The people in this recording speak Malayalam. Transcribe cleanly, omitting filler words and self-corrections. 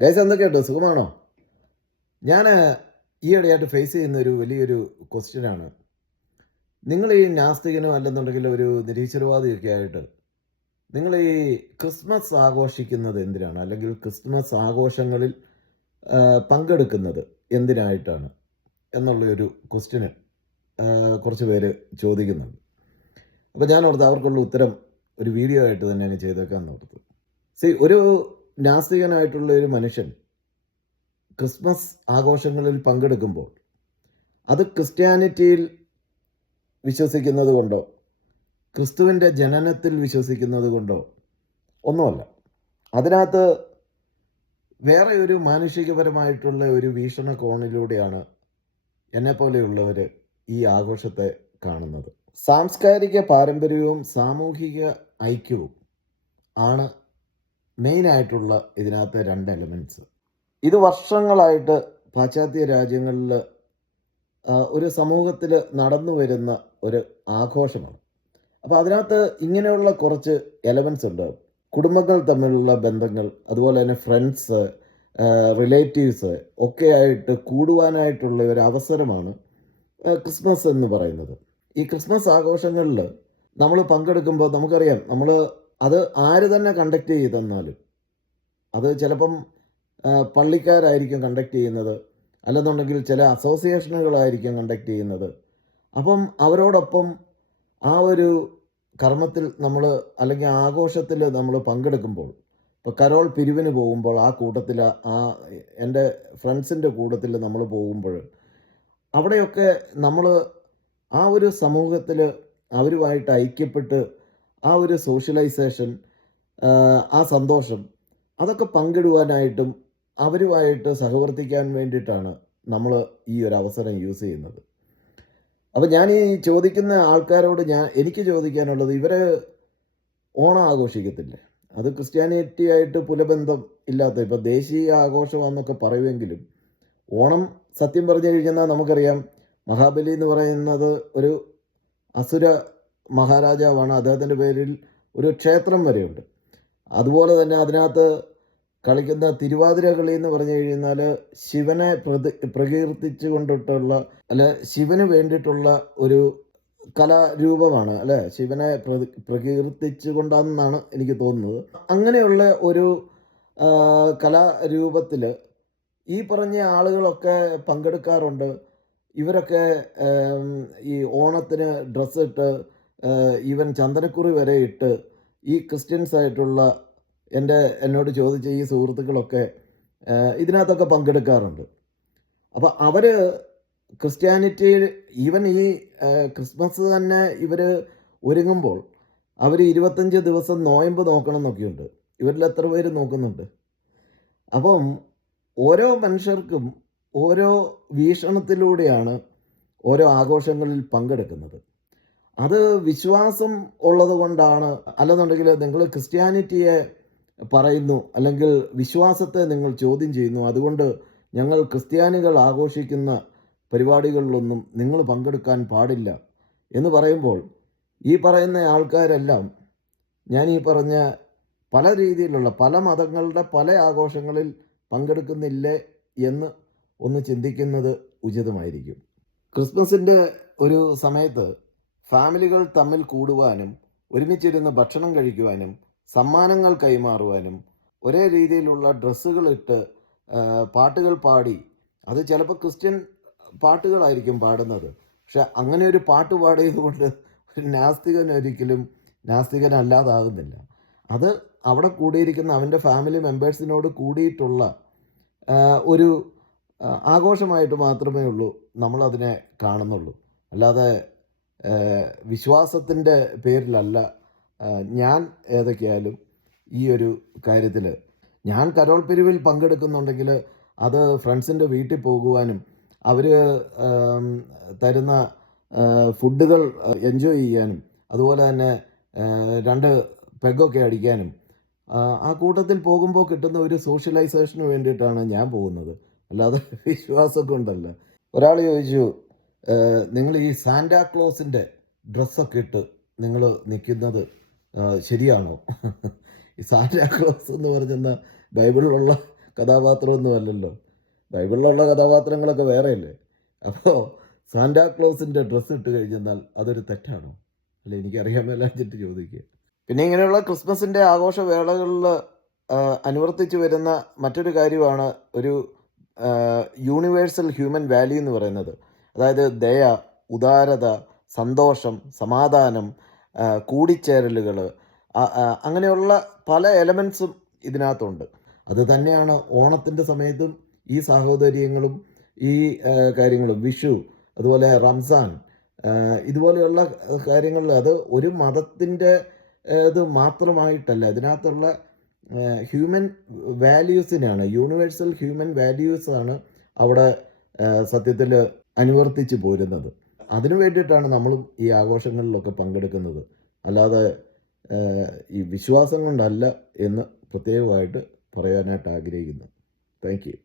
ഗൈസ് എന്തൊക്കെയുണ്ടോ? സുഖമാണോ? ഞാൻ ഈയിടെയായിട്ട് ഫേസ് ചെയ്യുന്ന ഒരു വലിയൊരു ക്വസ്റ്റ്യനാണ്. നിങ്ങൾ ഈ നാസ്തികനോ അല്ലെന്നുണ്ടെങ്കിൽ ഒരു നിരീശ്വരവാദിയൊക്കെ ആയിട്ട് നിങ്ങൾ ഈ ക്രിസ്മസ് ആഘോഷിക്കുന്നത് എന്തിനാണ്? അല്ലെങ്കിൽ ക്രിസ്മസ് ആഘോഷങ്ങളിൽ പങ്കെടുക്കുന്നത് എന്തിനായിട്ടാണ്? എന്നുള്ള ഒരു ക്വസ്റ്റ്യന് കുറച്ച് പേര് ചോദിക്കുന്നുണ്ട്. അപ്പോൾ ഞാൻ ഓർത്ത് അവർക്കുള്ള ഉത്തരം ഒരു വീഡിയോ ആയിട്ട് തന്നെയാണ് ചെയ്തേക്കാമെന്ന് ഓർത്ത്. ഒരു നാസ്തികനായിട്ടുള്ള ഒരു മനുഷ്യൻ ക്രിസ്മസ് ആഘോഷങ്ങളിൽ പങ്കെടുക്കുമ്പോൾ അത് ക്രിസ്ത്യാനിറ്റിയിൽ വിശ്വസിക്കുന്നത് കൊണ്ടോ ക്രിസ്തുവിൻ്റെ ജനനത്തിൽ വിശ്വസിക്കുന്നത് കൊണ്ടോ ഒന്നുമല്ല. അതിനകത്ത് വേറെ ഒരു മാനുഷികപരമായിട്ടുള്ള ഒരു വീക്ഷണകോണിലൂടെയാണ് എന്നെപ്പോലെയുള്ളവർ ഈ ആഘോഷത്തെ കാണുന്നത്. സാംസ്കാരിക പാരമ്പര്യവും സാമൂഹിക ഐക്യവും ആണ് മെയിനായിട്ടുള്ള ഇതിനകത്തെ രണ്ട് എലമെൻറ്റ്സ്. ഇത് വർഷങ്ങളായിട്ട് പാശ്ചാത്യ രാജ്യങ്ങളിൽ ഒരു സമൂഹത്തിൽ നടന്നു വരുന്ന ഒരു ആഘോഷമാണ്. അപ്പോൾ അതിനകത്ത് ഇങ്ങനെയുള്ള കുറച്ച് എലമെൻറ്റ്സ് ഉണ്ട്. കുടുംബങ്ങൾ തമ്മിലുള്ള ബന്ധങ്ങൾ, അതുപോലെ തന്നെ ഫ്രണ്ട്സ്, റിലേറ്റീവ്സ് ഒക്കെ ആയിട്ട് കൂടുവാനായിട്ടുള്ള ഒരു അവസരമാണ് ക്രിസ്മസ് എന്ന് പറയുന്നത്. ഈ ക്രിസ്മസ് ആഘോഷങ്ങളിൽ നമ്മൾ പങ്കെടുക്കുമ്പോൾ നമുക്കറിയാം, നമ്മൾ അത് ആര് തന്നെ കണ്ടക്ട് ചെയ്തെന്നാലും അത് ചിലപ്പം പള്ളിക്കാരായിരിക്കും കണ്ടക്ട് ചെയ്യുന്നത്, അല്ലെന്നുണ്ടെങ്കിൽ ചില അസോസിയേഷനുകളായിരിക്കും കണ്ടക്ട് ചെയ്യുന്നത്. അപ്പം അവരോടൊപ്പം ആ ഒരു കർമ്മത്തിൽ നമ്മൾ അല്ലെങ്കിൽ ആഘോഷത്തിൽ നമ്മൾ പങ്കെടുക്കുമ്പോൾ, ഇപ്പോൾ കരോൾ പിരിവിന് പോകുമ്പോൾ ആ കൂട്ടത്തിൽ എൻ്റെ ഫ്രണ്ട്സിൻ്റെ കൂട്ടത്തിൽ നമ്മൾ പോകുമ്പോൾ അവിടെയൊക്കെ നമ്മൾ ആ ഒരു സമൂഹത്തിൽ അവരുമായിട്ട് ഐക്യപ്പെട്ട് ആ ഒരു സോഷ്യലൈസേഷൻ, ആ സന്തോഷം അതൊക്കെ പങ്കിടുവാനായിട്ടും അവരുമായിട്ട് സഹവർത്തിക്കാൻ വേണ്ടിയിട്ടാണ് നമ്മൾ ഈ ഒരു അവസരം യൂസ് ചെയ്യുന്നത്. അപ്പോൾ ഞാൻ ഈ ചോദിക്കുന്ന ആൾക്കാരോട് എനിക്ക് ചോദിക്കാനുള്ളത്, ഇവർ ഓണം ആഘോഷിക്കത്തില്ലേ? അത് ക്രിസ്ത്യാനിറ്റി ആയിട്ട് പുലബന്ധം ഇല്ലാത്ത, ഇപ്പോൾ ദേശീയ ആഘോഷമാണെന്നൊക്കെ പറയുമെങ്കിലും ഓണം സത്യം പറഞ്ഞു കഴിഞ്ഞാൽ നമുക്കറിയാം, മഹാബലി എന്ന് പറയുന്നത് ഒരു അസുര മഹാരാജാവാണ്. അദ്ദേഹത്തിൻ്റെ പേരിൽ ഒരു ക്ഷേത്രം വരെയുണ്ട്. അതുപോലെ തന്നെ അതിനകത്ത് കളിക്കുന്ന തിരുവാതിര കളി എന്ന് പറഞ്ഞു കഴിഞ്ഞാൽ ശിവനെ പ്രകീർത്തിച്ചു കൊണ്ടിട്ടുള്ള, അല്ലെ ശിവന് വേണ്ടിയിട്ടുള്ള ഒരു കലാരൂപമാണ്, അല്ലെ ശിവനെ പ്രകീർത്തിച്ചു കൊണ്ടാണെന്നാണ് എനിക്ക് തോന്നുന്നത്. അങ്ങനെയുള്ള ഒരു കലാരൂപത്തിൽ ഈ പറഞ്ഞ ആളുകളൊക്കെ പങ്കെടുക്കാറുണ്ട്. ഇവരൊക്കെ ഈ ഓണത്തിന് ഡ്രസ്സ് ഇട്ട്, ഈവൻ ചന്ദനക്കുറി വരെ ഇട്ട് ഈ ക്രിസ്ത്യൻസ് ആയിട്ടുള്ള എന്നോട് ചോദിച്ച ഈ സുഹൃത്തുക്കളൊക്കെ ഇതിനകത്തൊക്കെ പങ്കെടുക്കാറുണ്ട്. അപ്പോൾ അവർ ക്രിസ്ത്യാനിറ്റിയിൽ ഈവൻ ഈ ക്രിസ്മസ് തന്നെ ഇവർ ഒരുങ്ങുമ്പോൾ അവർ 25 ദിവസം നോയമ്പ് നോക്കണം എന്നൊക്കെയുണ്ട്. ഇവരിൽ എത്ര പേര് നോക്കുന്നുണ്ട്? അപ്പം ഓരോ മനുഷ്യർക്കും ഓരോ വീക്ഷണത്തിലൂടെയാണ് ഓരോ ആഘോഷങ്ങളിൽ പങ്കെടുക്കുന്നത്. അത് വിശ്വാസം ഉള്ളത് കൊണ്ടാണ്, അല്ലെന്നുണ്ടെങ്കിൽ നിങ്ങൾ ക്രിസ്ത്യാനിറ്റിയെ പറയുന്നു, അല്ലെങ്കിൽ വിശ്വാസത്തെ നിങ്ങൾ ചോദ്യം ചെയ്യുന്നു, അതുകൊണ്ട് ഞങ്ങൾ ക്രിസ്ത്യാനികൾ ആഘോഷിക്കുന്ന പരിപാടികളിലൊന്നും നിങ്ങൾ പങ്കെടുക്കാൻ പാടില്ല എന്ന് പറയുമ്പോൾ, ഈ പറയുന്ന ആൾക്കാരെല്ലാം ഞാൻ ഈ പറഞ്ഞ പല രീതിയിലുള്ള പല മതങ്ങളുടെ പല ആഘോഷങ്ങളിൽ പങ്കെടുക്കുന്നില്ലേ എന്ന് ഒന്ന് ചിന്തിക്കുന്നത് ഉചിതമായിരിക്കും. ക്രിസ്മസിൻ്റെ ഒരു സമയത്ത് ഫാമിലികൾ തമ്മിൽ കൂടുവാനും ഒരുമിച്ചിരുന്ന് ഭക്ഷണം കഴിക്കുവാനും സമ്മാനങ്ങൾ കൈമാറുവാനും ഒരേ രീതിയിലുള്ള ഡ്രസ്സുകൾ ഇട്ട് പാട്ടുകൾ പാടി, അത് ചിലപ്പോൾ ക്രിസ്ത്യൻ പാട്ടുകളായിരിക്കും പാടുന്നത്, പക്ഷെ അങ്ങനെ ഒരു പാട്ട് പാടിയത് കൊണ്ട് ഒരു നാസ്തികൻ ഒരിക്കലും നാസ്തികനല്ലാതാകുന്നില്ല. അത് അവിടെ കൂടിയിരിക്കുന്ന അവൻ്റെ ഫാമിലി മെമ്പേഴ്സിനോട് കൂടിയിട്ടുള്ള ഒരു ആഘോഷമായിട്ട് മാത്രമേ ഉള്ളൂ നമ്മളതിനെ കാണുന്നുള്ളൂ. അല്ലാതെ വിശ്വാസത്തിൻ്റെ പേരിലല്ല ഞാൻ ഏതൊക്കെയായാലും ഈ ഒരു കാര്യത്തിൽ. ഞാൻ കരോൾ പിരിവിൽ പങ്കെടുക്കുന്നുണ്ടെങ്കിൽ അത് ഫ്രണ്ട്സിൻ്റെ വീട്ടിൽ പോകുവാനും അവർ തരുന്ന ഫുഡുകൾ എൻജോയ് ചെയ്യാനും, അതുപോലെ തന്നെ 2 പെഗൊക്കെ അടിക്കാനും, ആ കൂട്ടത്തിൽ പോകുമ്പോൾ കിട്ടുന്ന ഒരു സോഷ്യലൈസേഷന് വേണ്ടിയിട്ടാണ് ഞാൻ പോകുന്നത്, അല്ലാതെ വിശ്വാസം കൊണ്ടല്ല. ഒരാൾ ചോദിച്ചു, നിങ്ങൾ ഈ സാന്റാക്ലോസിൻ്റെ ഡ്രസ്സൊക്കെ ഇട്ട് നിങ്ങൾ നിൽക്കുന്നത് ശരിയാണോ? ഈ സാന്റാക്ലോസ് എന്ന് പറഞ്ഞെന്ന ബൈബിളിലുള്ള കഥാപാത്രമൊന്നും അല്ലല്ലോ. ബൈബിളിലുള്ള കഥാപാത്രങ്ങളൊക്കെ വേറെയല്ലേ. അപ്പോൾ സാന്റാക്ലോസിൻ്റെ ഡ്രസ്സ് ഇട്ട് കഴിഞ്ഞെന്നാൽ അതൊരു തെറ്റാണോ? അല്ല, എനിക്കറിയാൻ മേലാഞ്ഞിട്ട് ചോദിക്കുക. പിന്നെ ഇങ്ങനെയുള്ള ക്രിസ്മസിൻ്റെ ആഘോഷവേളകളിൽ അനുവർത്തിച്ച് വരുന്ന മറ്റൊരു കാര്യമാണ് ഒരു യൂണിവേഴ്സൽ ഹ്യൂമൻ വാല്യൂ എന്ന് പറയുന്നത്. അതായത് ദയ, ഉദാരത, സന്തോഷം, സമാധാനം, കൂടിച്ചേരലുകൾ, അങ്ങനെയുള്ള പല എലമെൻസും ഇതിനകത്തുണ്ട്. അത് തന്നെയാണ് ഓണത്തിൻ്റെ സമയത്തും ഈ സാഹോദര്യങ്ങളും ഈ കാര്യങ്ങളും. വിഷു, അതുപോലെ റംസാൻ, ഇതുപോലെയുള്ള കാര്യങ്ങളിൽ അത് ഒരു മതത്തിൻ്റെ ഇത് മാത്രമായിട്ടല്ല, ഇതിനകത്തുള്ള ഹ്യൂമൻ വാല്യൂസിനാണ്, യൂണിവേഴ്സൽ ഹ്യൂമൻ വാല്യൂസാണ് അവിടെ സത്യത്തിൽ അനുവർത്തിച്ച് പോരുന്നത്. അതിനു വേണ്ടിയിട്ടാണ് നമ്മളും ഈ ആഘോഷങ്ങളിലൊക്കെ പങ്കെടുക്കുന്നത്. അല്ലാതെ ഈ വിശ്വാസം കൊണ്ടല്ല എന്ന് പ്രത്യേകമായിട്ട് പറയാനായിട്ട് ആഗ്രഹിക്കുന്നു. Thank you.